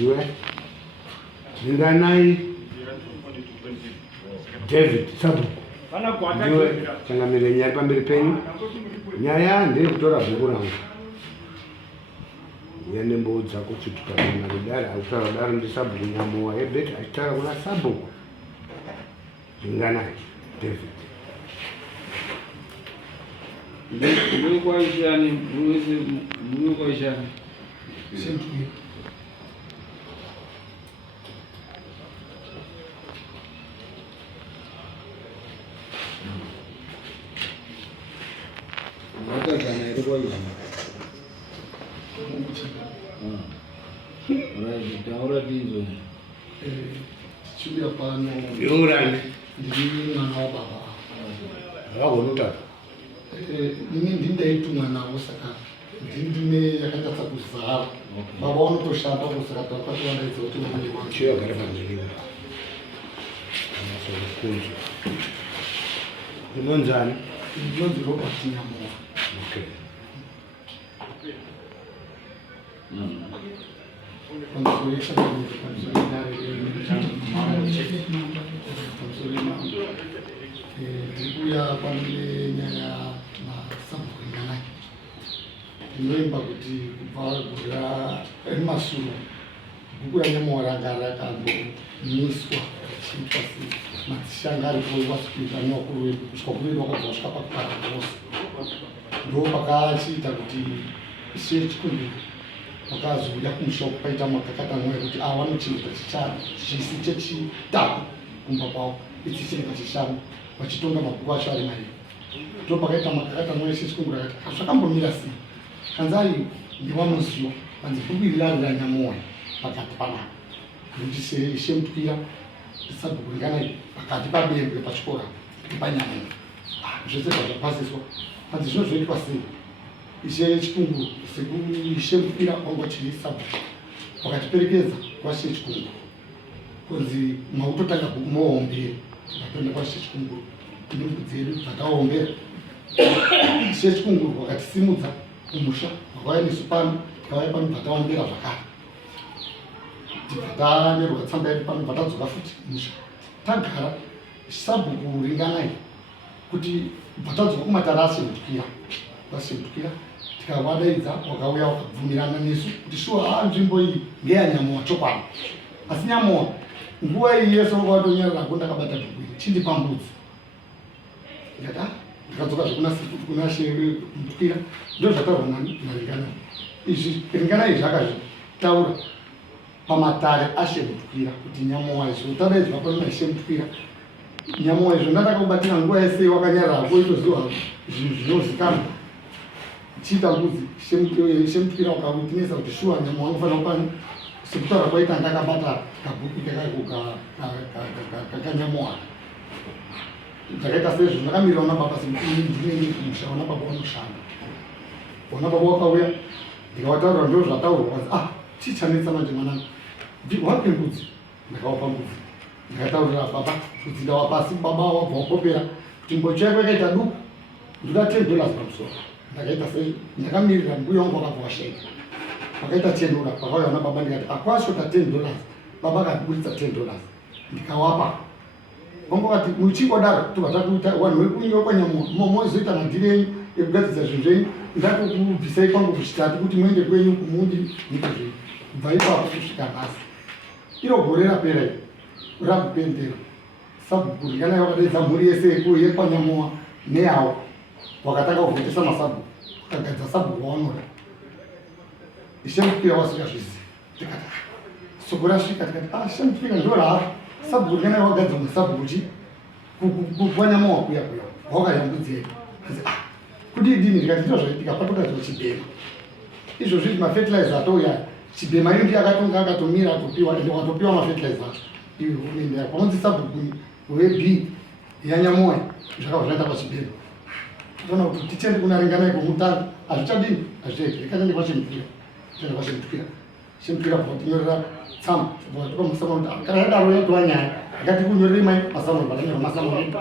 ndiwe Zinganai David Sabhuku ndiwe changamire nyaya pamberi penyu. Nyaya ndekutora bhuku rangu uya nemboudza kuti tukagona kudaro akutaura daro ndisabhuku nyamowa yebheti achitaura kuna Sabhuku Zinganai David. Mwe kwaIshe ani mwe kwaIshe ani Matagana iri kwaIshe. Right, taura dizo. Chibia pano. Yurani. Ndiri mwana wa baba. Vagonota. Nini ndindaituma nawo saka ndindume yakatasa kuzara. Baba vanotoshanda kusaka takatowandaidza kuti mwana wangu. Chiyo gare pamberi. Kunje. Inonzani? Inonzi Robert Nyamowa. Okay. Ndikuya pane nyaya Masabhuku Nganai. Ndinoimba kuti kubva gura rimasuro bhuku raNyamowa ranga rakangomiswa richiitwa semadzishanga aripo vaspika nevakuru vedu kusvika kuri vedu vakabva vasvika pakupara vose. Ndo pakachiita kuti Ishe Chikumbiro vakazouya kumusha kwaita makakatanwa ekuti vanochengeta chisi chechitatu kumba kwavo ichi chenga chishanu vachitonga mabhuku acho ari mairi. Ndo pakaita makakatanwa Ishe Chikumbiro akati zvakambomira sei kanzai ndivanoziva vanzi bhuku iri rari raNyamowa pakati panapa nokuti Ishe Mutwira Sabhuku Nganai pakati pabembwe pachikora paNyamowa zvese zvazvapasiswa vanzi zvinozvoitwa sei. Ishe Chikumbiro sekuIshe Mutwira wangochiri Sabhuku wakatiperekedza kwaIshe Chikumbiro kunzi mautotanga bhuku mohombera vatoenda kwaIshe Chikumbiro nembudzi dzedu dzataombera. Ishe Chikumbiro wakatisimudza kumusha wakauya nesu pano tikauya pano bvataombera zvakare tibvatanerwa tsamba yedu pano bvatadzoka futi kumusha tagara Sabhuku Ringanai kuti bvatadzoka kumatara aShe Mutwira kwaIshe Mutwira tikavadaidza wakauya wakabvumirana nesu kuti shuwa nzvimbo iyi ngeyaNyamowa chokwadi asi Nyamowa nguva iyi yese wanga watonyarara ko ndakabata bhuku iri chindipa mbudzi ndikati ndikadzokazve kuna She Mutwira ndo zvataurwa naRinganai. Izvi Ringanai zvakazvitaura pamatare aShe Mutwira kuti Nyamowa izvo utadaidzwa pano naIshe Mutwira Nyamowa izvo ndakakubatira nguva yese wakanyarara ko itoziva zvinhu zvinozikanwa chiita mbudzi. Ishe Mutwira wakawitinesa kuti shuwa Nyamowa anofanira kupano sekutaura kwaita ndakabata kabhuku kakanyamowa zvakaita sezvo ndakamirira ona baba ndinenge kumusha ona baba vanoshanda ona baba wakauya ndikavataurira ndo zvataurwa vanzi chichanetsa manje mwanangu wape mbudzi ndakavapa mbudzi ndikataurira baba mbudzi ndawapa asi baba wabva wakopera kuti mbocho yako yakaita duku ndoda $10 pamusoro ndakaita sei ndakamirira mbuya wangu wakabva washaika pakaita $10 pakauya ona baba ndikati akwashota $10 baba akatibuditsa $10 ndikawapa wangu vati muchingodaro tobva vanhu vekunywa kwaNyamowa mozoita madhiri enyu ekugadzisa zvinhu zvenyu ndatokubvisai kwangu kuchitatu kuti muende kwenyu kumundi nyika zvenyu kubva ipapo kusvika nhasi iro gore rapera iri rakupendera Sabhuku Ringanai wakadaidza mhuri yese yekwaNyamowa neyawo wakatanga kuvhotesa Masabhuku akagadza Sabhuku wawanoda. Ishe Mutwira wasingazvizivi tikati soko rasvika tikati Ishe Mutwira ndo raari Sabhuku Ringanai wagadza Masabhuku kwaNyamowa kuya wakayambudzi yedu kudidini ndikati ndizvo zvaitika patokadzwa chibhema izvo zviti mafertilizer atouya chibhema iri ndiye akatomira atopiwa ende watopiwa mafertilizer acho iwe unoendera pamunzi Sabhuku weB yaNyamowa zvakabva zvaenda pachibhema toona kuti tichende kuna Ringanai kumutanga hazvichadini hazvichaiti rikatende kwaShe Mutwira tiende kwaShe Mutwira. She Mutwira bvatinyorera tsamba bvatipa masamoni kana yadaro yatova nyaya akati kunyorerei mai masamoni vakanyora masamoni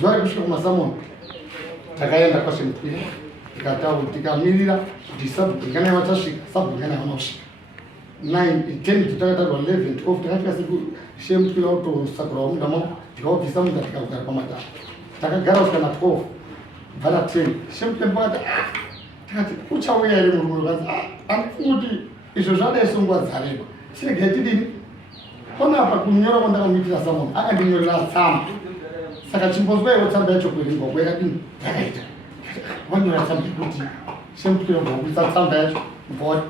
zuva rekusvika kumasamoni takaenda kwaShe Mutwira tikamirira kuti Sabhuku Ringanai vatasvika Sabhuku Ringanai vana kusvika 10 tutakatarwa 11 of takafika siku shemutwira kutosakura mundamo tikabvisa munda tikagara pamatara takagara kusvika na 12 bvara 10 shemutwira pakati tikati uchauya here murume kanzi andifunga kuti izvo zvadaiso nguva dzareba chiregai tidini panapa kunyora kwandakamuitira samoni akandinyorera tsamba saka chimbonzwaiwo tsamba yacho kuerenga kwayakadini yakaita vanyora tsamba yekuti shemutwira bvakuisa tsamba yacho mbori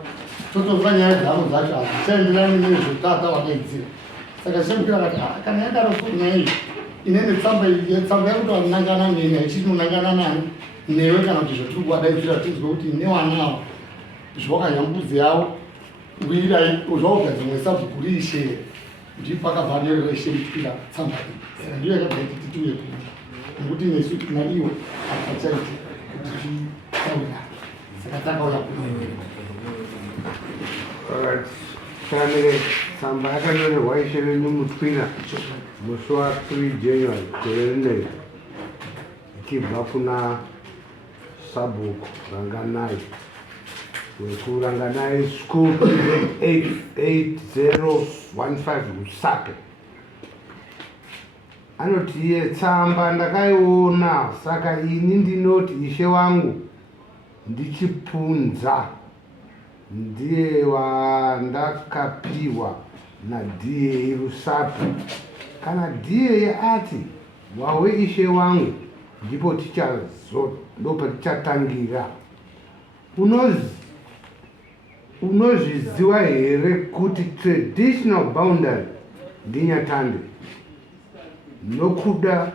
totozva nyaya dzavo dzacho hadzichaenderani nezvotata wadaidzira saka shemutwira akati kana yadaro nyaya iyi inene tsamba yakuti wanangana neni haichitinonangana nani newe kana kuti zvotiri kuwadaidzira tinzwe kuti newanawo zvakanya mbudzi yavo wirai zvakugadzira mwe sabhuku riIshe ndipo akabva anyorera shemutwira tsamba iyi saka ndiyo yakabva iti tituye kuti nekuti nesu tina iwo hatichaiti kuti titaura saka takauya Family, tsamba yakanyorerwa Ishe venyu Mutwira musi wa3 January 2011 ichibva kuna Sabhuku Ranganai wekuranganai school 8015 Usape. Anoti iye tsamba ndakaiona saka ini ndinoti Ishe wangu ndichipunza ndiye wandakapiwa naDA Rusape. Kana DA ati wawe Ishe wangu ndipo ndopa tichatangira. Unozviziva here kuti traditional boundary ndiNyatande nokuda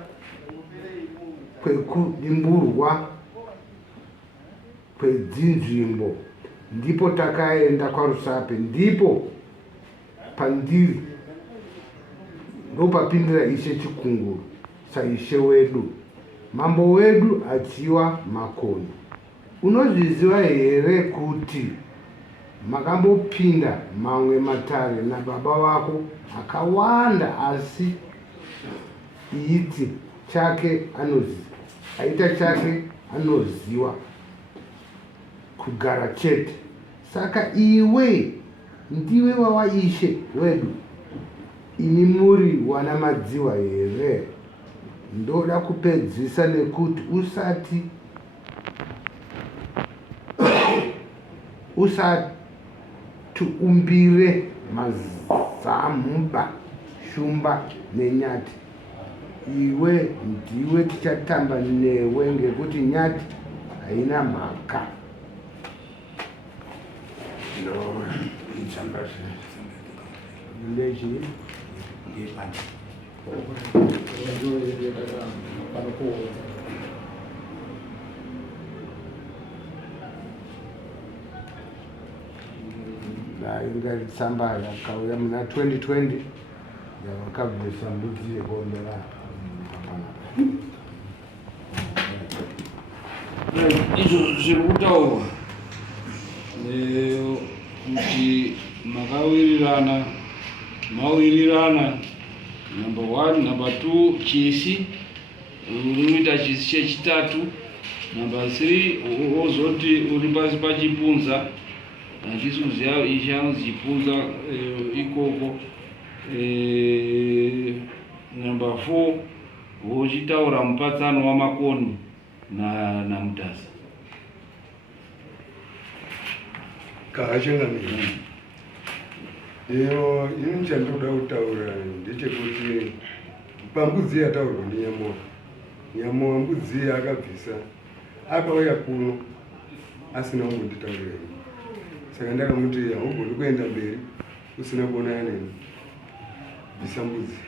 kwekudimburwa kwedzinzvimbo ndipo takaenda kwaRusape, ndipo pandiri ndopapindira Ishe chikunguru saIshe wedu mambo wedu achiwa Makoni. Unozviziva here kuti makambopinda mamwe matare nababa vako akawanda, asi aita chake anoziva kugara chete. Saka iwe ndiwe waIshe wedu, ini muri wana madziwa here. Ndoda kupedzisa nekuti usati umbire mazamhuba shumba nenyati. Iwe ndiwe tichatamba newe ngekuti nyati haina mhaka. No, itsamba ndechi ngepani. Ingari tsamba yakauya muna 2020 yakabvisa mbudzi yekuombera izvo zviri kutaurwa kuti mawirirana number 1, number 2 chisi unoita chisi chechitatu, number 3 ozoti uri pasi pachipunza handisi kuziva Ishe anozipunza ikoko. Number 4 wochitaura mupatsano waMakoni namutasa kaachengamira. Iyo ini chandoda kutaura ndechekuti pambudzi yataurwa nyamowa mbudzi akabvisa akauya kuno asina kungonditaurira. Saka ndakamuti haugoni kuenda mberi usina kuonana neni, bvisa mbudzi.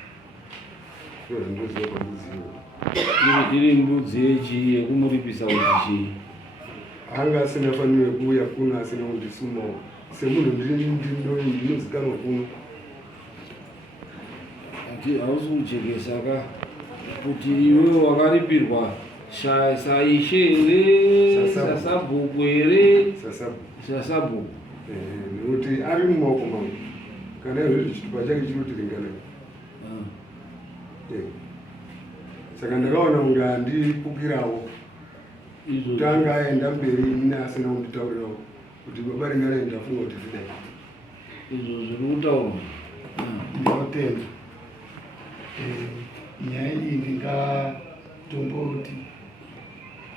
Ndozvandoziva pambudzi iri mbudzi yekumuripisa kuti chii? Anga asina fanire kuuya kuno asina kundisumawo semunhu ndinozikanwa kuno. Hausi kujekesa ka kuti iwe wakaripirwa saIshe here, Sabhuku here? Sabhuku. Nekuti ari mumaoko mangu kana izvozvo chitupa chake chinotiringanai. Saka ndakaona kunge handipukirawo tanga aenda mberi ine asina kunditaurirawo kuti baba ringana ndafunga kuti zvidai. izvo zviri kutaurwa. Ndinotenda nyaya iyi ndingatomboti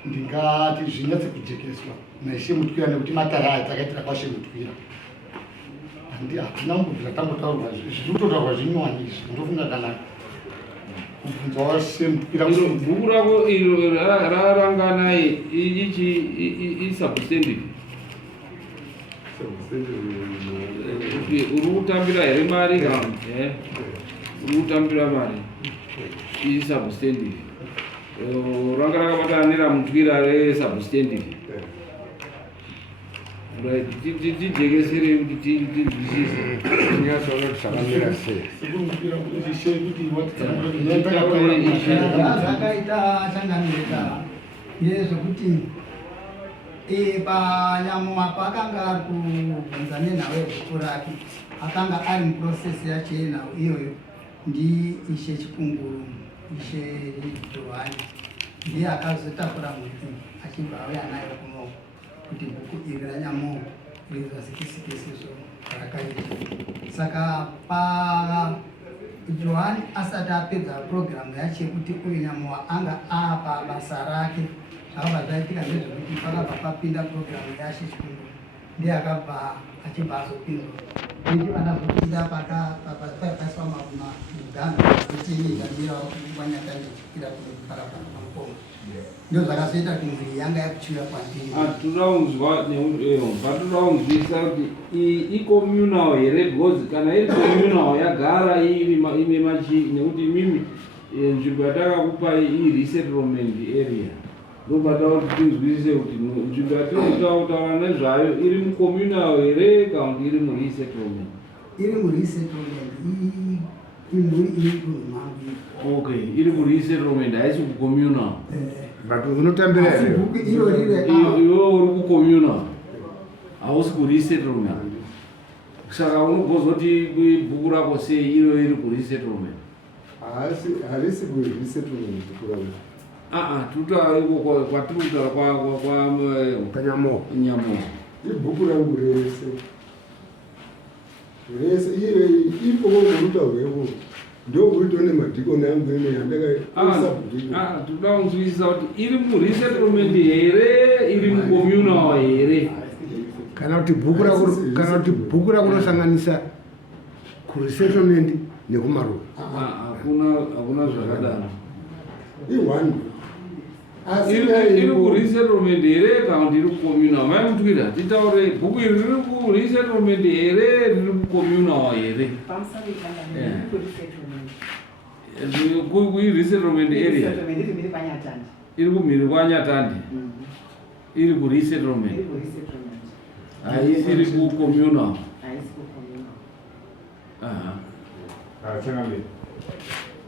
ndingati zvinyatse kujekeswa naIshe Mutwira nekuti matara aya takaitira kwaIshe Mutwira. Hatina kumbobvira tangotaurwa zviri kutotaurwa zvinyowani izvi. Ndofunga kana kubvunza waIshe Mutwira Bhuku rako iro rarangana isubstantive. Uri kutambira here mari kana uri kutambira mari isubstantive. Ranga rakabatana neramutwira resubstantive. Tijekesere kuti tinzwisise. Ndingazoona kuti zvakamira sei. Zvakaita changanirika nezvekuti paNyamuwa paakanga ari kubvunza nenhau yebhuku rake akanga ari muprocesi yacho yenhau iyoyo ndiIshe Chikunguru, Ishe Johani ndiye akazotakura muti achibva auya nayo kuno kuti bhuku iri raNyamuwa rizazikisikesiso rakaita. Saka Johani asati apedza programu yacho yekuti uyu Nyamuwa anga apa basa rake akabva zvaitika ndezvekuti pakabva papinda programu yaShe Chikunguru ndiye akabva achibva azopindwa ndi vanazopinda pakaiswa muganda kuti izamirawo wanyatanje chikira kuparapara pamukongo. Ndio zvakazoita kuti mviri yanga yakuchiwa kwandiri. Patinounzwisa kuti icommunal here because kana iri communal yagara ine machi nekuti mimi nzvimbo yatakakupa resettlement area. Ndobata kuti tinzwisise kuti nzvimbo yatinotaura nezvayo iri mucommunal here kana kuti iri muresettlement. Iri muresettlement imhuri iri kunhmangu. Okay, iri muresettlement haisi kucommunal. But unotambira here. Iwe uri kucommunal hausi kuresettlement. Saka unogozoti bhuku rako sei iro iri kuresettlement. Harisi kuresettlement kura. Tutaiko kwatiri kutaura kwaNyamuwa. Ibhuku rangu rese ipo kutaurwepo ndokuita nemadhikoni angu ene yandakaisabhuku. Todakunzwisisa kuti iri muresettlement here iri mucommunal here. Kana kuti bhuku rako rosanganisa kuresettlement nekumaruwa. Hakuna zvakadaro. I1 iri kuresettlement here kana kuti iri kucommunal. Mai Mutwira titaure bhuku iri riri kuresettlement here riri kucommunal here. Resettlement area iri kumhiri kwaNyatande iri kuresettlement haisi iri kucommunal. Changamire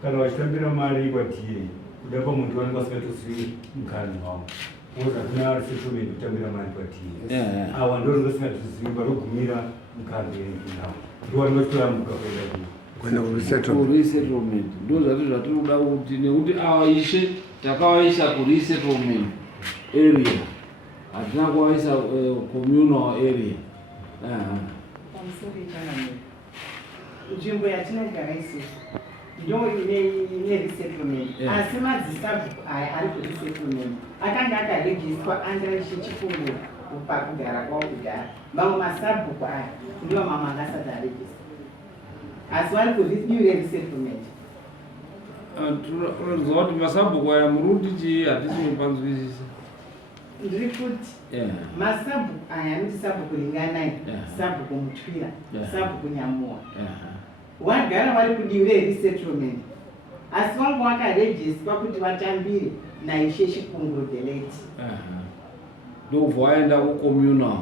kana wachitambira mari kwatiye kuda pamuntu wanenge asingatosiwi mukani wavo oza kuna resettlement kutambira mari kwatiye awa ndo ringasingatosiwi parogumira mukani wenavo ndo ringachitora Kwenda kuresettlement ndo zvatinoda kuti nekuti awaIshe takawaisa kuresettlement area hatina kuwaisa communal area. Pamusoro changamire nzvimbo yatinogara isusu ndo ine resettlement asi madzisabhuku aya ari kuresettlement akanga akarejiswa andaIshe Chikunguru pakugara kwawo kudhara. Mamwe masabhuku aya ndiwo mamwe angasati arejiswa asi vari kudiure resettlement. Tinoziva kuti masabhuku aya muri kuti chii hatisi kupanzwisisa. Ndiri kuti masabhuku aya anoti sabhuku ringanai, sabhuku Mutwira, sabhuku Nyamuwa wagara vari kudiure resettlement asi wangu wakarejiswa kuti vatambire naIshe Chikunguru delete. Ndobva waenda kucommunal.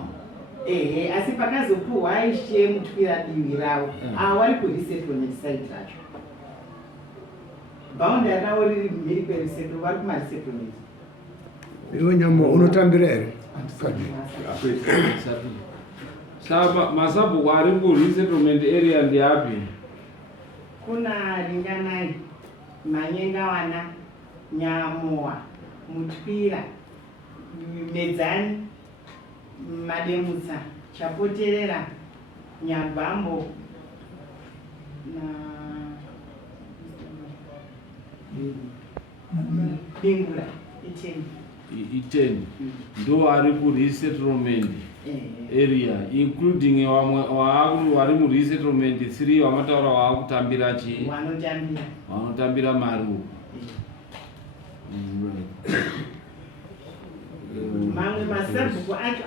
Asi pakazopuhwa Ishe Mutwira divi ravo ava vari kuresettlement side racho. Boundary ravo riri mhiri kweresettlement vari kumaresettlement. Iwe Nyamuwa unotambira here. Saka masabhuku ari kuresettlement area ndeapi? Kuna Ringanai, Manyengawana, Nyamuwa, Mutwira, Medzani, Mademutsa, Chapoterera, Nyabambo na Bingula Iteni ndo ari ku resettlement area including vari mu resettlement 3 vamataura vaakutambira chi vanotambira maruva. Mamwe Masabhuku acho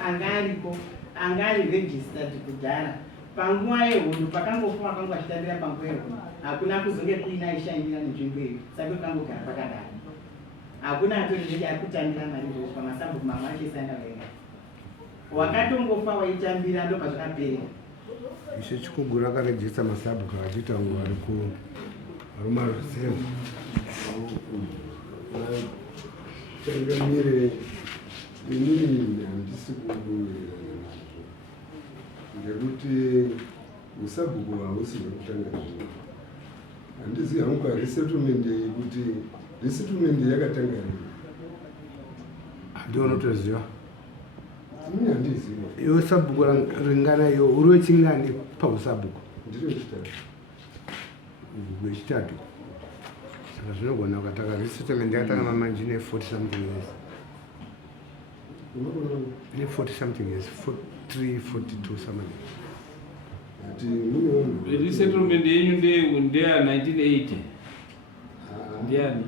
angari registered kudhara panguva yehondo pakangofa vakanga vachitambira panguva yehondo hakuna kuzonge kuina ishandira nenzvimbo iyo saka kangogara pakadaro hakuna atori ari kutambira mari zvezvo paMasabhuku mamwe achisanga venga wakatongofa waitambira ndo pazvakaperera. Ishe Chikuguru akarejista Masabhuku achiita ngo vari kumareserve changamire inini handisi kuwirirana nazvo ngekuti Masabhuku hausi hwekutanga zvino. Handizivi hangu paresettlement iyi kuti resettlement yakatanga rini. Handiwo unotoziva inini handiziva. iwe sabhuku ringana iyo uri wechingani paMasabhuku? Ndiri wechitatu. Wechitatu saka zvinogona ukataka resettlement yakatanga mamanje ne 40 something years. Ne 40 something years, 43, 42 something. Resettlement yenyu ndeya 1980 ndiani?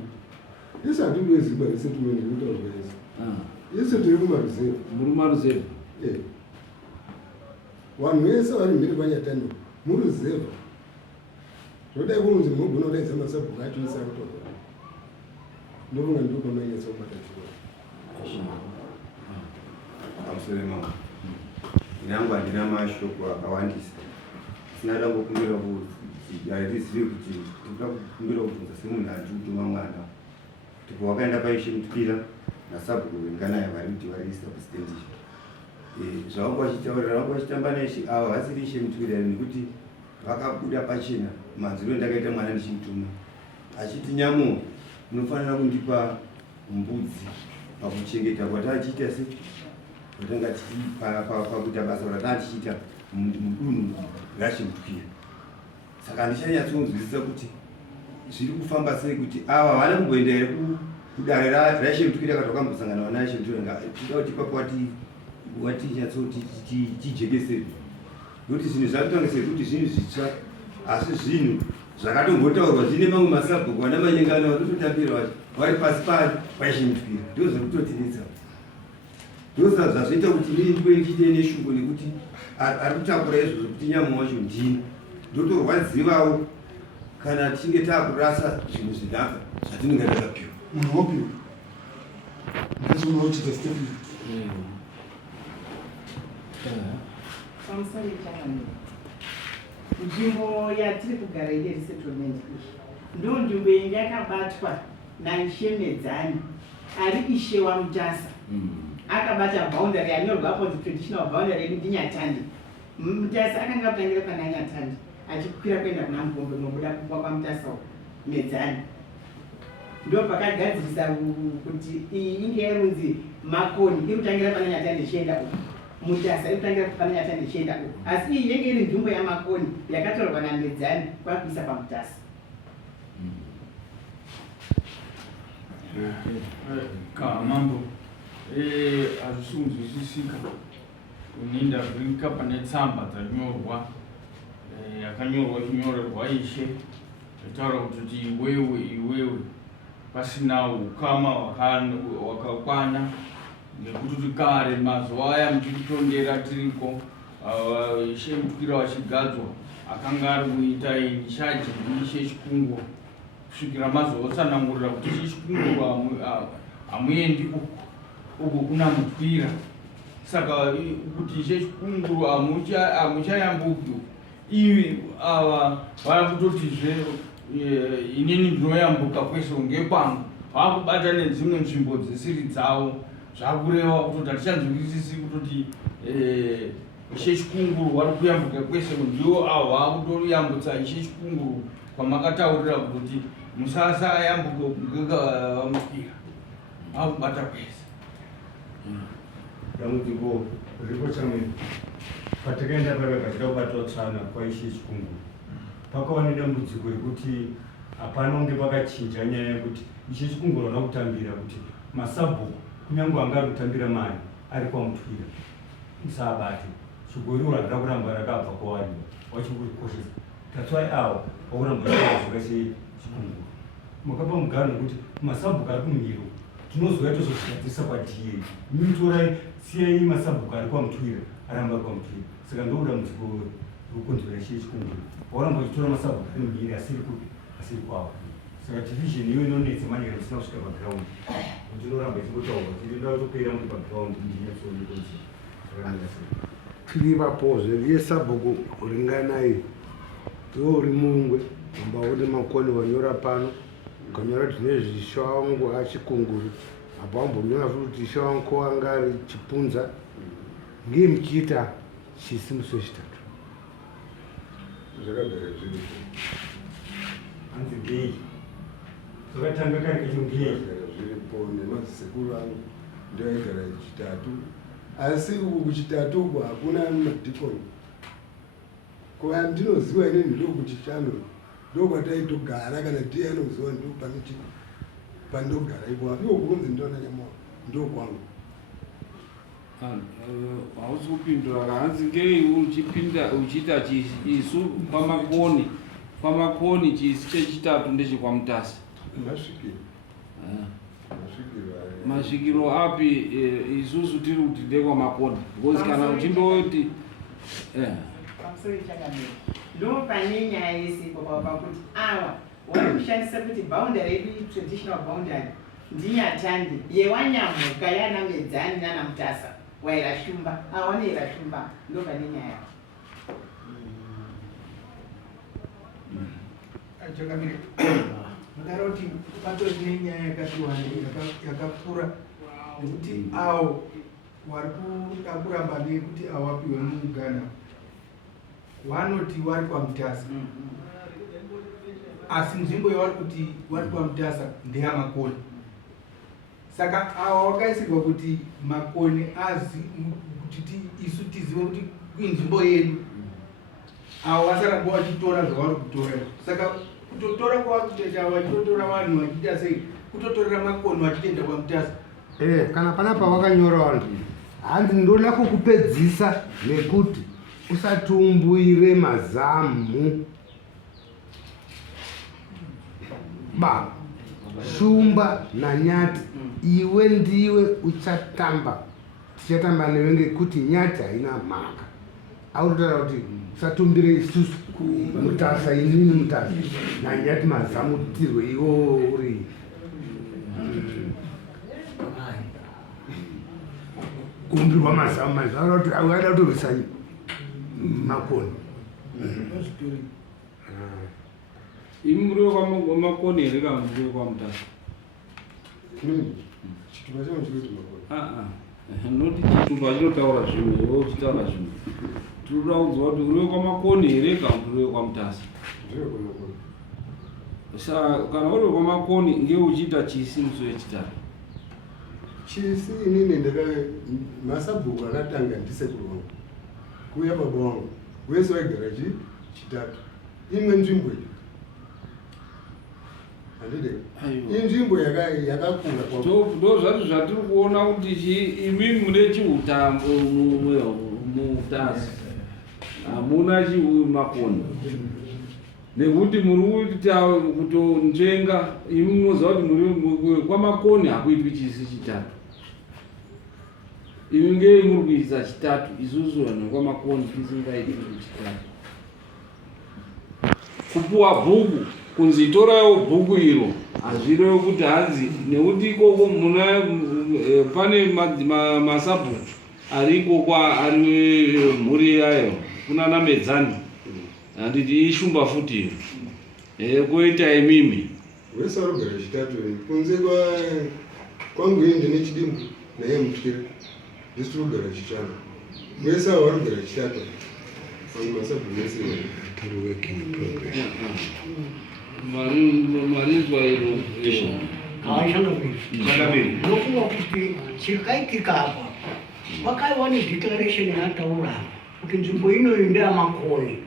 Yese handindoziva resettlement inotaurwa yese. Yese tiri kumaruzevha. Muri maruzevha? Vanhu vese vari mhiri kwanyatando muruzevha. Zvodai kunzi munogona kudaidza Masabhuku acho ese akutorwa. Ndofunga ndiko kwamanyatsa kubata chikoro. Pamusoro mambo nyangu handina mashoko akawandisa. Sinoda kukumbira kuti harizivi kuti toda kukumbira kubvunza semunhu ari kutuma mwana kuti wakaenda paIshe Mutwira naSabhuku venganayo vari kuti vari substantial. Zvavanga vachitaurira vanga vachitamba naIshe ava vasiri Ishe Mutwira nekuti vakabuda pachena manzuro endakaita mwana ndichimutuma achiti nyamo unofanira kundipa mbudzi pakuchengeta kwata achiita se kutanga pakuita basa ratanga tichiita mudunhu raIshe Mutwira. Saka ndichanyatsokunzwisisa kuti zviri kufamba sei kuti ava vana kumboenda here kudare raIshe Mutwira kana vakambosangana vana vaIshe Mutwira tida kuti ipapo watinyatsoti tijekeseri nokuti zvinhu zvakutanga sekuti zvinhu zvitsva asi zvinhu zvakatombotaurwa zvine mamwe Masabhuku vana manyengano varikutotambira vari pasi paIshe Mutwira ndo zvakutotinetsa. Ndo zvazvoita kuti ndindiwe ndichiite neshungu nekuti ari kutakura izvozvo kuti nyama wacho ndini ndotorwadzivawo kana tichinge taakurasa zvinhu zvinaka zvatinenge takapiwa. Munhu wopiwa ndezvinochita statement. Pamusoro chakanaka. Nzvimbo yatiri kugara ine resettlement iyi ndo nzvimbo yenga yakabatwa naIshe Medzani ari Ishe waMutasa. Akabata boundary yanyorwapo the traditional boundary yedu ndiNyatandi. Mutasa akanga kutangira pana Nyatandi achikwira kuenda kuna Mugombe nobuda kubva kwaMutasa Medzani. Ndo pakagadzirisa kuti iyi inge yarunzi Makoni iri kutangira pana Nyatandi ichienda uko. Mutasa iri kutangira pana Nyatandi ichienda uko. Asi iyi yenge iri nzvimbo yaMakoni yakatorwa naMedzani kwakuisa paMutasa. PaMambo hazvisingunzwisisika kuninda vhika pane tsamba dzanyorwa yakanyorwa chinyorerwa Ishe itaura kuti iwewe pasina ukama wakakwana ngekuti kare mazuva aya muchitondera tiriko Ishe Mutwira wachigadzwa akanga ari kuita chaji Ishe Chikungu kusvikira mazotsanangurira kuti Ishe Chikungu hamuendi uko kuna Mutwira. Saka kuti Ishe Chikungu hamuchayambuki ivi ava vari kutotizve inini ndinoyambuka kwese ngekwangu vakubata nedzimwe nzvimbo dzisiri dzavo zvakureva kutoti hatichanzwisisi kutoti Ishe Chikungu vari kuyambuka kwese ndiwo avo vakutoyambutsa Ishe Chikungu kwamakataurira kuti musasayambuka ngekavamutwira vakubata kwese. Damudzingo Ripo chamwe patakaenda paraka tikabatwa tsvana kwaIshe chikunguru pakawa nedambudziko rekuti hapana kunge pakachinja nyaya yekuti Ishe chikunguru vana kutambira kuti Masabhuku kunyange anga ari kutambira mari ari kwaMutwira musabate chigori rakada kuramba rakabva kwawariwa wachikukoshesa tatswai avo vakuramba zvakazoka chikunguru makapa mugano kuti Masabhuku ari kumiro tinozouya tozozvigadzisa kwatiye mitorai siyai Masabhuku ari kwaMutwira aramba ari kwaMutwira saka ndokuda mudziko rukonzera Ishe chikunguru vakuramba vachitora Masabhuku ari mumiri asiri kupi asiri kwavo saka division iyo inonetsa manyika musina kusvika paground kuti inoramba ichingotaurwa kuti inoda kutopera muri paground ndinyatsoonekose zvakanaka sei tiri vapozve vesabhuku ringanai iwe uri mungwe amba uri makoni wanyora pano ukanyora kuti nezvisha wangu achikunguru apa wambonyora futi kuti isha wangu wanga ari chipunza ngei muchiita chisimuso chitatu zvakagara zviripo hanzi ngei zvakatanga kari kechingei zviripo nemazisekuru angu ndoaigara chitatu asi uku kuchitatu uku hakuna madhikoni kuva ndinoziva inini ndokuti chano ndokwataitogara kana ndiye anoziva pandogara ipo iwo kunzi ndona nyama ndokwangu hausi kupindura kahanzi ngei uchiita isu kwaMakoni chisi chechitatu ndechekwamutasa masvikiro api isusu tiri kuti ndekwaMakoni because kana uchindoti pamusoro chakamira ndo pane nyaya yesipo pakuti awa vari kushandisa kuti boundary yedu traditional boundary ndinyatandi yewanyamuka yanamedzani nanamutasa wairashumba awaneirashumba ndo pane nyaya chakamira ndakara kuti patori nenyaya yakati wandei yakapfuura nekuti awo wari kuda kuramba nekuti awapiwe muuganda wanoti wari kwaMutasa asi nzvimbo yavari kuti wari kwaMutasa ndeyaMakoni saka awa wakaisirwa kuti Makoni azi kuti isu tizive kuti kuinzvimbo yedu awo vasaramba vachitora zvavari kutora saka kutotora kwavari kutoita vachitotora vanhu vachiita sei kutotorera Makoni vachitoenda kwaMutasa kana pana pavakanyora vanhu hanzi ndoda kukupedzisa nekuti usatumbuire mazamu shumba nanyati iwe ndiwe uchatamba tichatamba newe ngekuti nyati haina mhaka auritaura kuti usatumbire isusu Mutasa inini Mutasa nanyati mazamu tirwe iwo uri kumbirwa mazamu aada kutorwisa Makoni imuriwe kwaMakoni here kana muriwe kwaMutasa chitumba changu chikuti Makoni noti chitumba chinotaura zvimwe iwe uchitaura zvimwe tinoda kuziva kuti uriwe kwaMakoni here kana uriwe kwaMutasa ndiri kwaMakoni kana uriwe kwaMakoni ngeuchiita chisimuso yechitatu chisi inini Masabhuku akatanga ndisekuru wangu kuya baba wangu wese waigara chitatu imwe nzvimbo iyi handide inzvimbo yakakura ndo zvati zvatiri kuona kuti imi mune chiutambo muutasi hamuna chiMakoni nekuti muri kuita kutonzvenga imi munoziva kuti muri kwaMakoni hakuitwi chisi chitatu imi ngei muri kuisa chitatu isusu vanhu kwaMakoni tisingaitwi chitatu kupuwa bhuku kunzi toraiwo bhuku iro hazvirevo kuti hanzi nekuti ikoko muna pane Masabhuku ari ikoko ari mhuri yayo kunana medzani handiti ishumba futi iyo koita imimi wese warugara chitatu kunze kwangu indi nechidimbu naye Mutwira ndisi rugara chitano wese ava warugara chitatu kwangu Masabhuku wese marinzwa iro ndofunga kuti chikaitika apa wakaiwa nedeclaration yataura kuti nzvimbo inoyo ndeyaMakoni,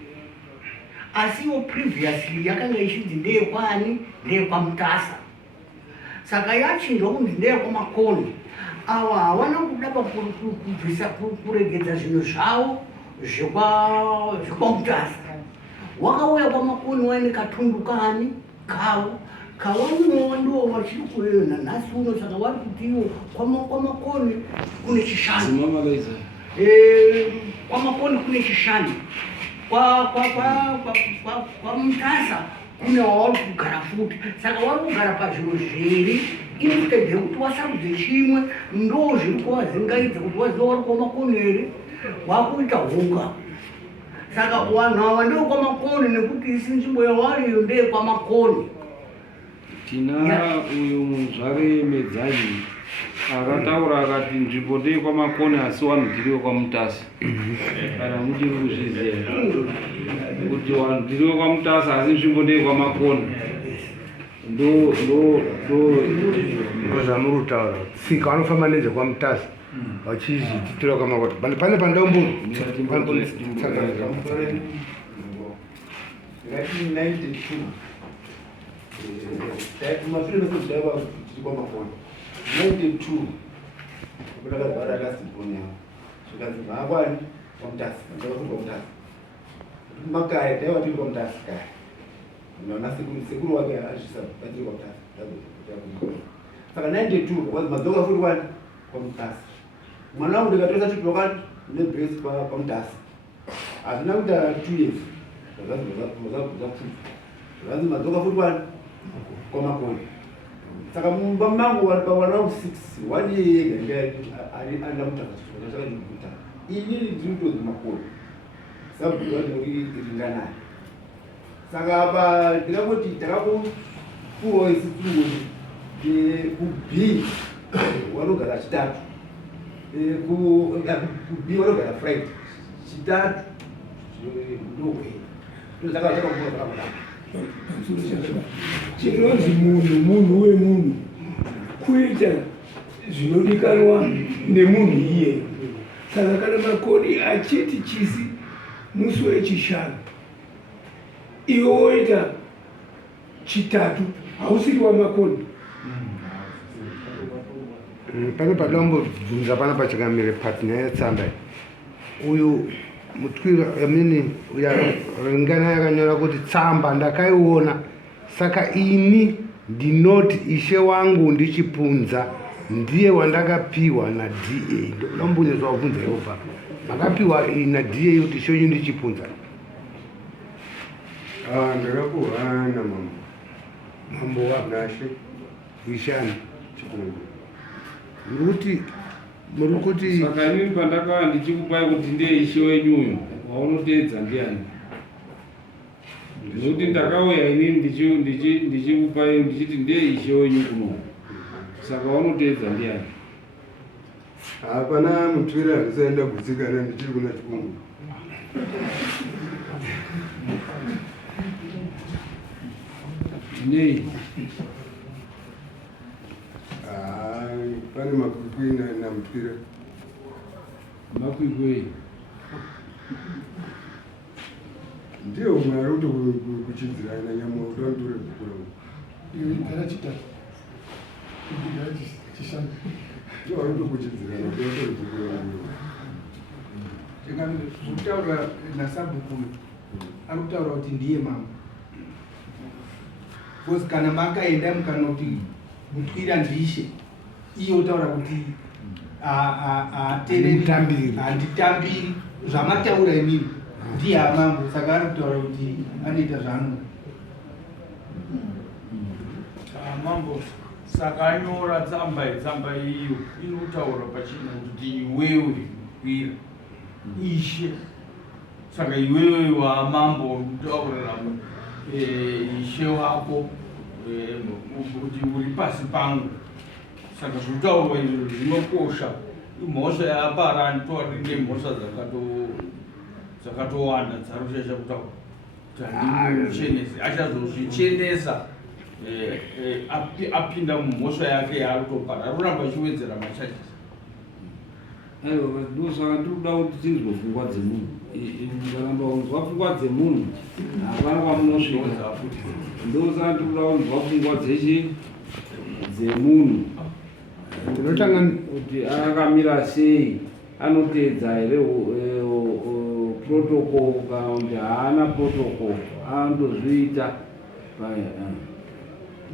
asiwo previously yakanga ichinzi ndeyekwani, ndeyekwaMutasa. Saka yachinjwa kunzi ndeyekwaMakoni. Ava hawana kuda pakubvisa kuregedza zvinhu zvavo zvekwaMutasa. Wakauya kwaMakoni waine katundu kani kavo kavanowa ndo vachiri kuenda nhasi uno. Saka vari kuti iwo kwaMakoni kune chishanu, kwaMakoni kune chishanu, kwaMutasa kune wavari kugara futi. Saka vari kugara pazvinhu zviri instead yekuti wasarudze chimwe. Ndo zviri kuvazingaidza kuti waziva vari kwaMakoni here, wakuita hunga. Saka vanhu ava ndekwaMakoni nekuti isi nzvimbo yawariyo ndeyekwaMakoni. Tina uyu munzvare Medzanyi akataura akati nzvimbo ndeyekwaMakoni asi vanhu tiriwe kwaMutasa. Kana muchiri kuzviziva kuti vanhu tiriwe kwaMutasa asi nzvimbo ndeyekwaMakoni. Ndo zvamuri kutaura tsika vanofamba nezvekwaMutasa vachizvititira kwaMakoni. Pane pandaumbu 92 kudakagara akasiponya zvikanzi mangwani kwaMutasa kwaMutasa makaya taiva tiri kwaMutasa kaya mwana sekuru wake azvisa patiri kwaMutasa. Saka 92 kwanzi madzoka futi kwani kwaMutasa. Mwana wangu ndikatosa chidokani nebrace kwaMutasa hazvina kuita 2 years zvanzi madzoka futi kwani kwaMakoni. Saka mumba mangu wana wangu 6 1 year yega alina Mutasa saka ndikuita ini ndinotozi Makoni sabhuku ringana. Saka apa ndikangoti takakupuwa isi turi kuB vanogara chitatu, kuB vanogara Friday chitatu ndokwei ndosaka takakupuwa zvakanaka. Chinonzi munhu wemunhu kuita zvinodikanwa nemunhu iye. Saka kana Makoni achiti chisi musi wechishanu iwe woita chitatu hausiri waMakoni. Pane padambobvunza pana pachakamire partner yatsamba uyu Mutwira ringana yakanyora kuti tsamba ndakaiona, saka ini ndinoti ishe wangu ndichipunza ndiye wandakapiwa naDA. Ndombunye zvawabvunza yehova makapiwa naDA kuti ishe wenyu ndichipunza. Ndakapuhana mambo nashe ishani Muruti saka inini pandakava ndichikupai kuti ndiye ishe wenyuyo waunotedza ndiani? Nokuti ndakauya inini ndichikupai ndichiti ndiye ishe wenyu kuno, saka waunotedza ndiani? Hapana Mutwira ndisaenda kutsikana ndichiri kuna Chikungu. Nei pane makwikwi naMutwira. Makwikwi ndiye umwe ari kuti kuchidzirana nyama udandure kukura. Iwe igara chitatu igara chishanu ndiye ari kuti kuchidzirana udandure kukura. Kutaura naSabhuku ari kutaura kuti ndiye mambo. Because kana makaenda mukanoti Mutwira ndiishe iye utaura kuti handitambiri zvamataura imini ndiye amambo. Saka ari kutaura kuti anoita zvaanoda. Mambo saka anyora tsamba iyo inotaura pachina kuti iwewe Mutwira ishe. Saka iwewe wamambo utaurira ishe wako kuti uri pasi pangu. Saka zvitaurwa izvo zvinokosha. Imhosva yaparani toarinde mhosva dzakatowanda dzarushasha kutaura kuti handimuchenese achazozvichenesa apinda mumhosva yake yaari kutopara aroramba achiwedzera machachisi. Aiwa ndosaka ndiri kuda kuti tinzwe pfungwa dzemunhu. mukaramba kunzwa pfungwa dzemunhu hapana kwamunosvika ndosaka tikuda kunzwa pfungwa dzemunhu kuti akamira sei, anoteedza here protocol kana kuti haana protocol andozviita.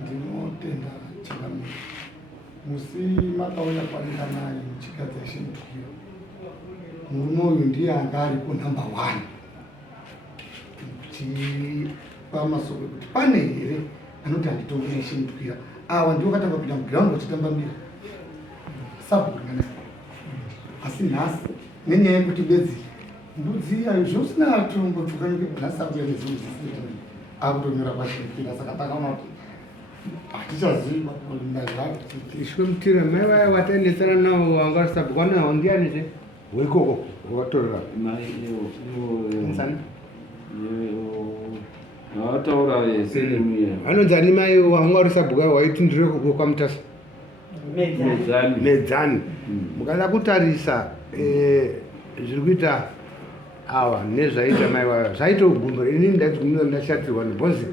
Ndinotenda Chingamiro musi makauya kwaNdanayi muchikadzi yaIshe Mutwira, murume uyu ndiye anga aripo namba 1 kuchipa masoko kuti pane here anoti handitongere yaIshe Mutwira. Ava ndivo vatanga kupinda mugiraundi vachitambambira Sabhuku ringana. Asi nhasi nenyaya yekuti bedzi mbudzi zvausina tombotfukanuke nhasi akuya nezvinhu zvisina akutonyora paShe Mutwira. Saka takaona kuti hatichazivi Ishe Mutwira mai vaya wataendesana navo vanga vari Sabhuku vanawo ndianizve weikoko wakatorera vataura veselemiya anonzi ani mai wanga uri Sabhuku waitundire kwamutasa medzani. Mukada kutarisa zviri kuita ava nezvaita mai vaya zvaita ugumbo. Ini ndaigumira ndashatirwa nebhozi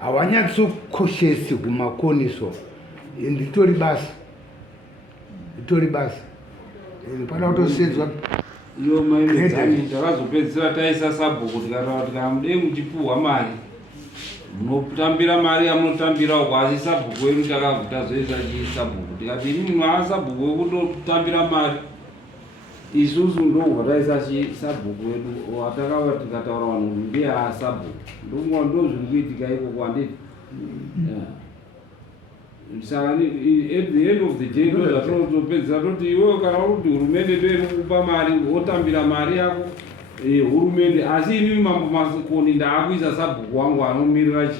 havanyatsokoshesi kumakoniso. Nditori basa pada kutosedzwa iyo mai medzani. Takazopedzisira taisa Sabhuku tikataura kuti kana mudei muchipuhwa mari munotambira mari yamunotambira uko, asi Sabhuku wedu takabvuta zoisa chiSabhuku. Tikati ini munhu aSabhuku wekutotambira mari, isusu ndohwataisa chiSabhuku wedu watakauya tikataura vanhu kuti ndiye aSabhuku. Ndo zviri kuitika ikoko handiti. Saka at the end of the day ndozvatinotopedzisira toti iwewe kana uri kuti hurumende ndoinokupa mari wotambira mari yako hurumende, asi inini Mambo Makoni ndaakuisa Sabhuku wangu anomirira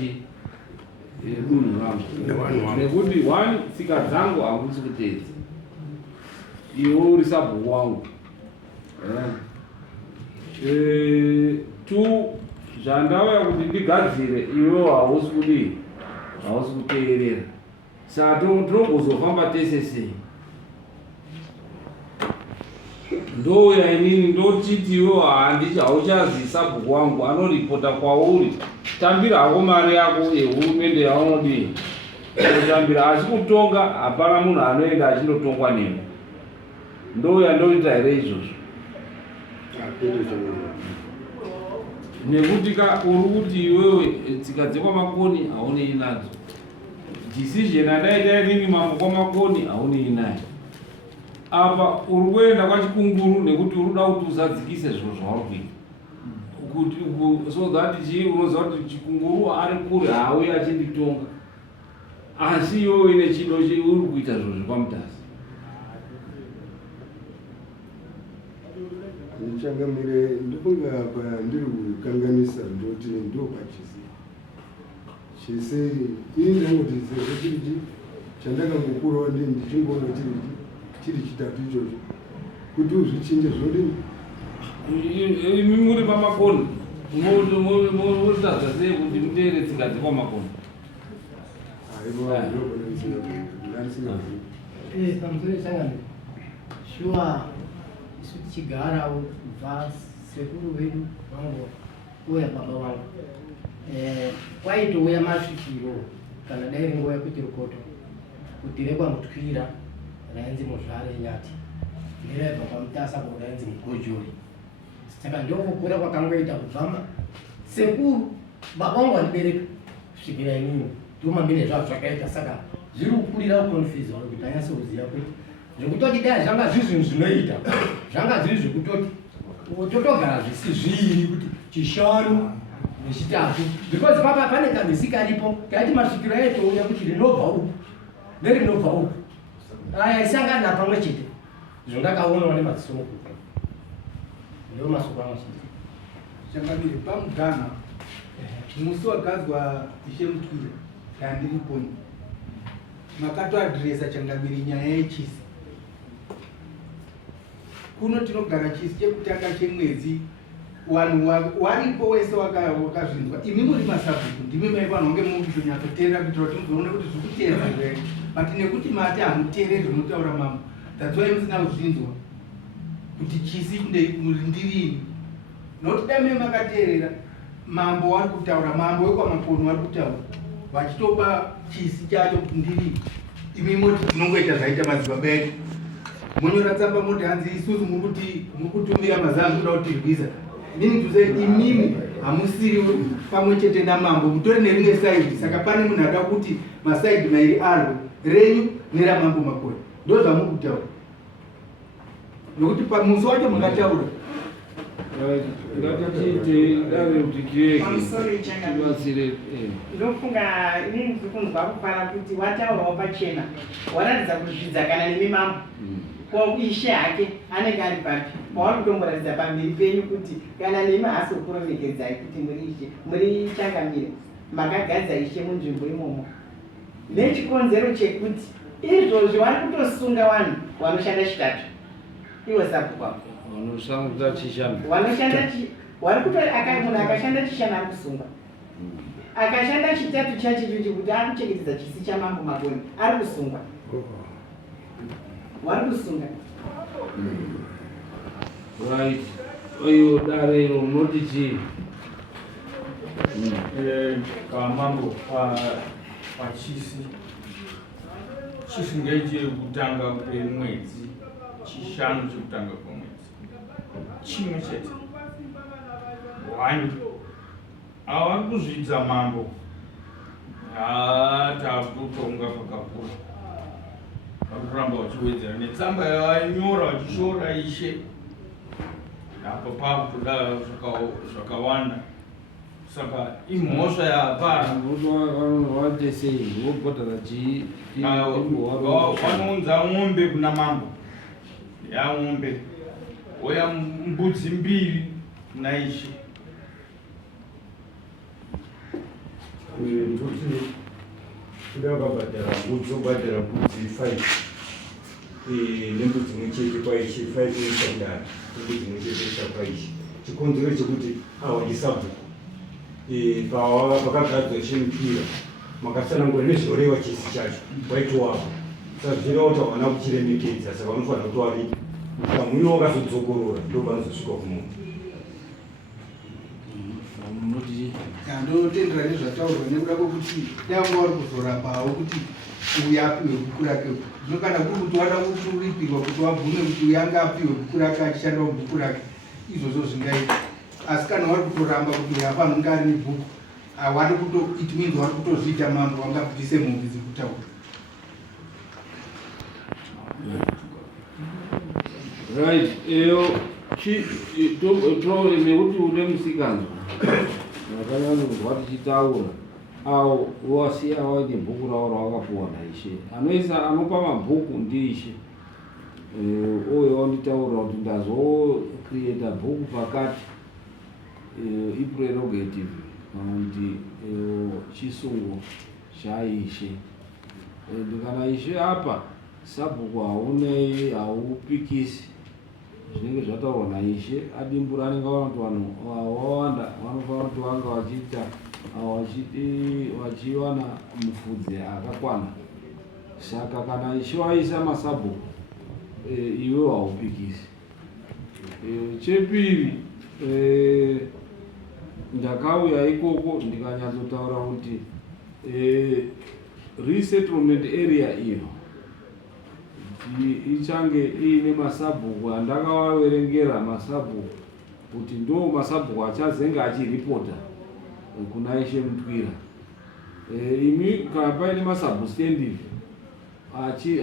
dunhu rangu, nekuti 1 tsika dzangu handisi kuteedza, iwe uri Sabhuku wangu. 2 zvandauya kuti ndigadzire iwewe hausi kudii, hausi kuteerera. Saka tinogozofamba tese sei. Ndouya inini ndotiti iwewe hauchazi Sabhuku wangu, anoripota kwauri, tambira hako mari yako yehurumende yaunodii kutambira, asi kutonga hapana munhu anoenda achindotongwa nemo. Ndouya ndoita here izvozvo. Nekuti uri kuti iwewe tsika dzekwaMakoni haunei nadzo, decision adaita inini Mambo kwaMakoni haunei nayo. Apa uri kuenda kwaChikunguru nekuti uri kuda kuti usadzikise zviro zvauri kuita, so that unoziva kuti Chikunguru ari kure haauya achinditonga, asi iwewe ine chido uri kuita zviro zvepamutasi. Changamire ndofunga ndiri kukanganisa ndoti ndo pachise ini ndangotizira kuti chandakangokurawo ndichimboona chiri chitatu ichocho kuti uzvichinje zvodini. Imi muri paMakoni mutadza sei kuti muteere tsika dzekwaMakoni? Pamusoro Changamire, shuwa isu tichigarawo kubva sekuru vedu vangu uya baba vangu kwaitouya masvikiro kana dai ringuva yekuti rukoto kuti rekwaMutwira rainzi mushure nyati neraibva kwaMutasa kuti rainzi mugojori. Saka ndokukura kwakangoita kubva sekuru baba vangu vandibereka kusvikira inini ndomamine zvavo zvakaita. Saka zviri kukurira kukonfisa kuti anyatsokuziva kuti zvekutoti dai zvanga zviri zvinhu zvinoita zvanga zviri zvekutoti totogara zvisi zviri kuti chishanu nechitatu, because papa pane kamisi karipo kaiti masvikiro aitouya kuti rinobva uku nerinobva uku aisangana pamwe chete. Zvondakaonawo nemadziso mukuka ndiwo masoko anachiti. Changamire pamudhana musi wagadzwa Ishe Mutwira yandiriponi makatoadhiresa Changamire nyaya yechisi. Kuno tinogara chisi chekutanga chemwedzi wanhu waripo wese wakazvinzwa. Imi muri Masabhuku ndimi mai vanhonge mukunyatsoteerera kuitira kuti muzoona kuti zvikuteedza here, but nekuti mati hamuteereri zvinotaura Mambo, that's why musina kuzvinzwa kuti chisi ndirini. nokuti dame makateerera mambo wari kutaura, mambo wekwaMakoni wari kutaura vachitopa chisi chacho kuti ndiri imi moti tinongoita zvaita madzibaba edu, monyora tsamba moti hanzi isusu mukutumira mazano kuda kutirwisa, meaning to say imimi hamusiri pamwe chete namambo, mutori nerimwe saidi. Saka pane munhu ada kuti masaidi mairi arwe, renyu neramambo Makoni, ndo zvamuri kutaura, nokuti pamusi wacho makataura. Ndofunga inini ndikunzwa kufara kuti wataurawo pachena, waratidza kuzvidza kana nemi mambo kwaIshe hake anenge ari papi, pavari kutomboratidza pamberi penyu kuti kana nemi hasi kukurovekedzai kuti muri Ishe, muri changamire, makagadza Ishe munzvimbo imomo, nechikonzero chekuti izvozvi vari kutosunga vanhu vanoshanda chitatu, iwo sabhuku vanoshanda chishanu, munhu akashanda chishanu ari kusungwa, akashanda chitatu chachicho kuti ari kuchengetedza chisi chamambo Makoni ari kusungwa, vari kusunga. Right, oyo dare unoti chii? PaMambo pachisi ngechiri kutanga kwemwedzi, chishanu chekutanga kwemwedzi, chimwe chete 1 avari kuzvidza mambo takutonga pakakura, varikuramba vachiwedzera netsamba yavanyora vachishora Ishe, apo pakutoda zvakawanda. Saka imhosva yapara vanounza mombe kuna mambo, yamombe oya mbudzi 2 kuna Ishe. kuda wakabhadhara mbudzi wobhadhara mbudzi 5 nembudzi imwe chete kwaIshe, 5 oisandara nembudzi imwe chete oisa kwaIshe. Chikonzero chekuti awaisabhuku pakagadzwa Ishe Mutwira makasanangura nezvinoreva chisi chacho waitowapo, saka zvireva kuti havana kuchiremekedza, saka vanofanira kuti waripo mukamwiwa wakazodzokorora ndo panozosvika kumunhu. Ndotendera nezvataurwa nekuda kwekuti dai vari kuzorapawo kuti uyu apiwe bhuku rake, zvino kana kuri kuti wada kuturipirwa kuti wabvume kuti uyu anga apiwe bhuku rake achishandawo bhuku rake, izvozvo zvingaita. Asi kana vari kutoramba kuti uyu afanonga ari nebhuku, wari it means vari kutozviita mambo wangabvise mhombe dzekutaura. Right, nekuti une musikanzwa vakanyanzwa tichitaura avo wasiya waine bhuku ravo ravakapuwa naIshe, anopa mabhuku ndiIshe. Uye wanditaurira kuti ndazocreata bhuku pakati iprerogative kandi chisungo chaIshe. Kana Ishe apa sabhuku haunei, haupikisi zvinenge zvataurwa naIshe, adimbura anenge aona kuti vanhu wawanda vanofanira kuti vanga vachiita vachiwana mufudze akakwana. Saka kana Ishe waisa masabhuku iwe haupikisi. Chepiri, ndakauya ikoko ndikanyatsotaura kuti resettlement area iyo ichange iine masabhuku andakawaverengera masabhuku kuti ndo masabhuku achazenge achiripota kuna Ishe Mutwira. Imi kana paine masabhustendivi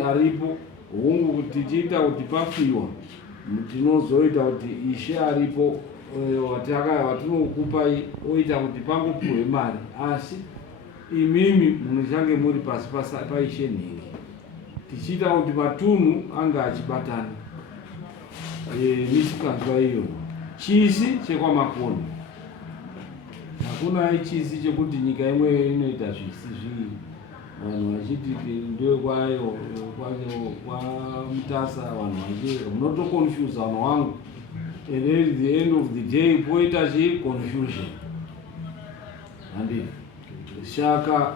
aripo hongu tichiita kuti pafiwa tinozoita kuti Ishe aripo watinokupai oita kuti pangopiwe mari, asi imimi munochange muri pasi paIshe nhingi tichiita kuti matunhu anga achibatana. Misikanzwa iyo chisi chekwaMakoni, hakuna chisi chekuti nyika imwe inoita zvisi zvii, vanhu vachiti ndewekwayo kwaMutasa, vanhu vachi munotoconfuse vanhu vangu, and at the end of the day poita confusion. Handi shaka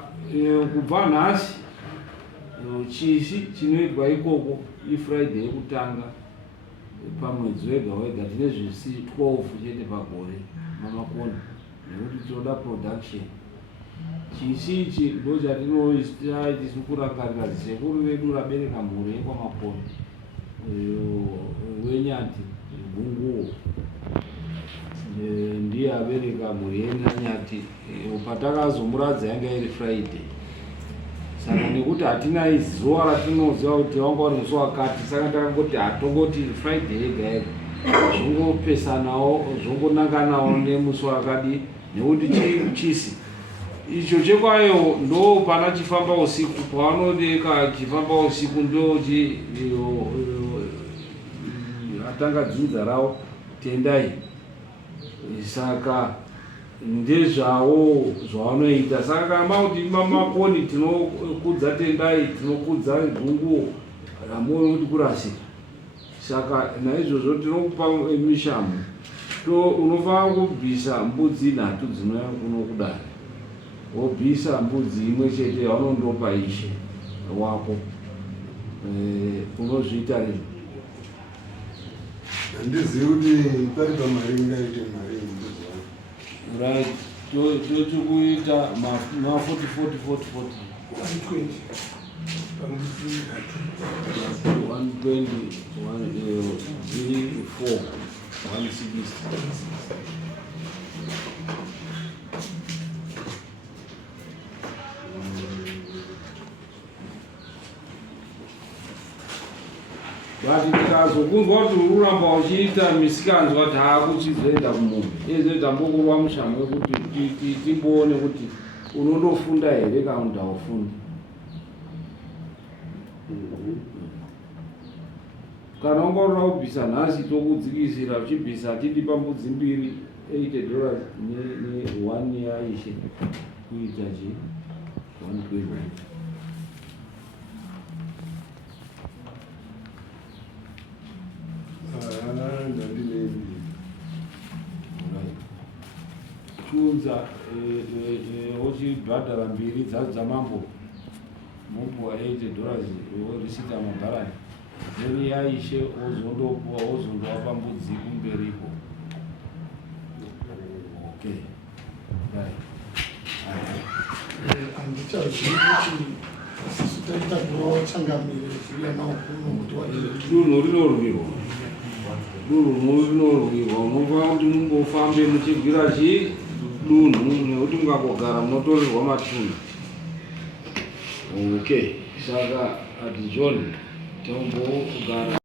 kubva nhasi chisi chinoitwa ikoko iFriday yekutanga pamwedzi wega wega tine zvisi 12 chete pagore mamakoni nekuti tinoda production. Chisi ichi ndo chatinoita tisi kurangarira zisekuru vedu rabereka mhuri yekwamakoni wenyati gunguo ndiye abereka mhuri yenyati. Patakazomuradza yanga iri Friday, saka nekuti hatina zuva ratinoziva kuti wanga uri musi wakati, saka takangoti hatongoti Friday yega yega, zvongopesanawo zvongonanganawo nemusi wakadi, nekuti chisi icho chekwayo ndo pana chifamba usiku pavanodeka chifamba usiku ndo atanga dzinza rawo tendai, saka ndezvawo zvavanoita. Saka mauti mamakoni tinokudza tendai, tinokudza gunguo ramuoni kuti kurasika. Saka naizvozvo tinokupa mishamu unofanira kubvisa mbudzi 3 dzinouya kuno kudare, wobvisa mbudzi imwe chete yaunondopa Ishe wako. Unozviita rini? Handizivi kuti pari pamari ingaite mari mbudzi wako. Right, tochikuita ma 40 40 40 40 120 104 160. But tikazokunzwa kuti uramba uchiita misikanzwa taakuchizoenda kumombe ezoita mbokurwa mushamu wekuti timboone kuti unondofunda here kana kuti haufundi. Kana ungaurira kubvisa nhasi tokudzikisira uchibvisa tidi pambudzi 2 $80 ne 1 yaIshe kuita chi 120. Chunza uchibhadhara 2 dzacho dzamambo mopuwa $80 worisita mabharani, then yaIshe ozondowa pambudzi kumberiko. Okay, right. Handichazivi kuti isusu taita kuchangamire kuuya nawo kuno kuti dunhu rinorwirwa, dunhu rinorwirwa. Munofanira kuti mumbofambe muchigwira dunhu nekuti mukangogara munotorerwa matunhu. Okay, saka ati John tombogara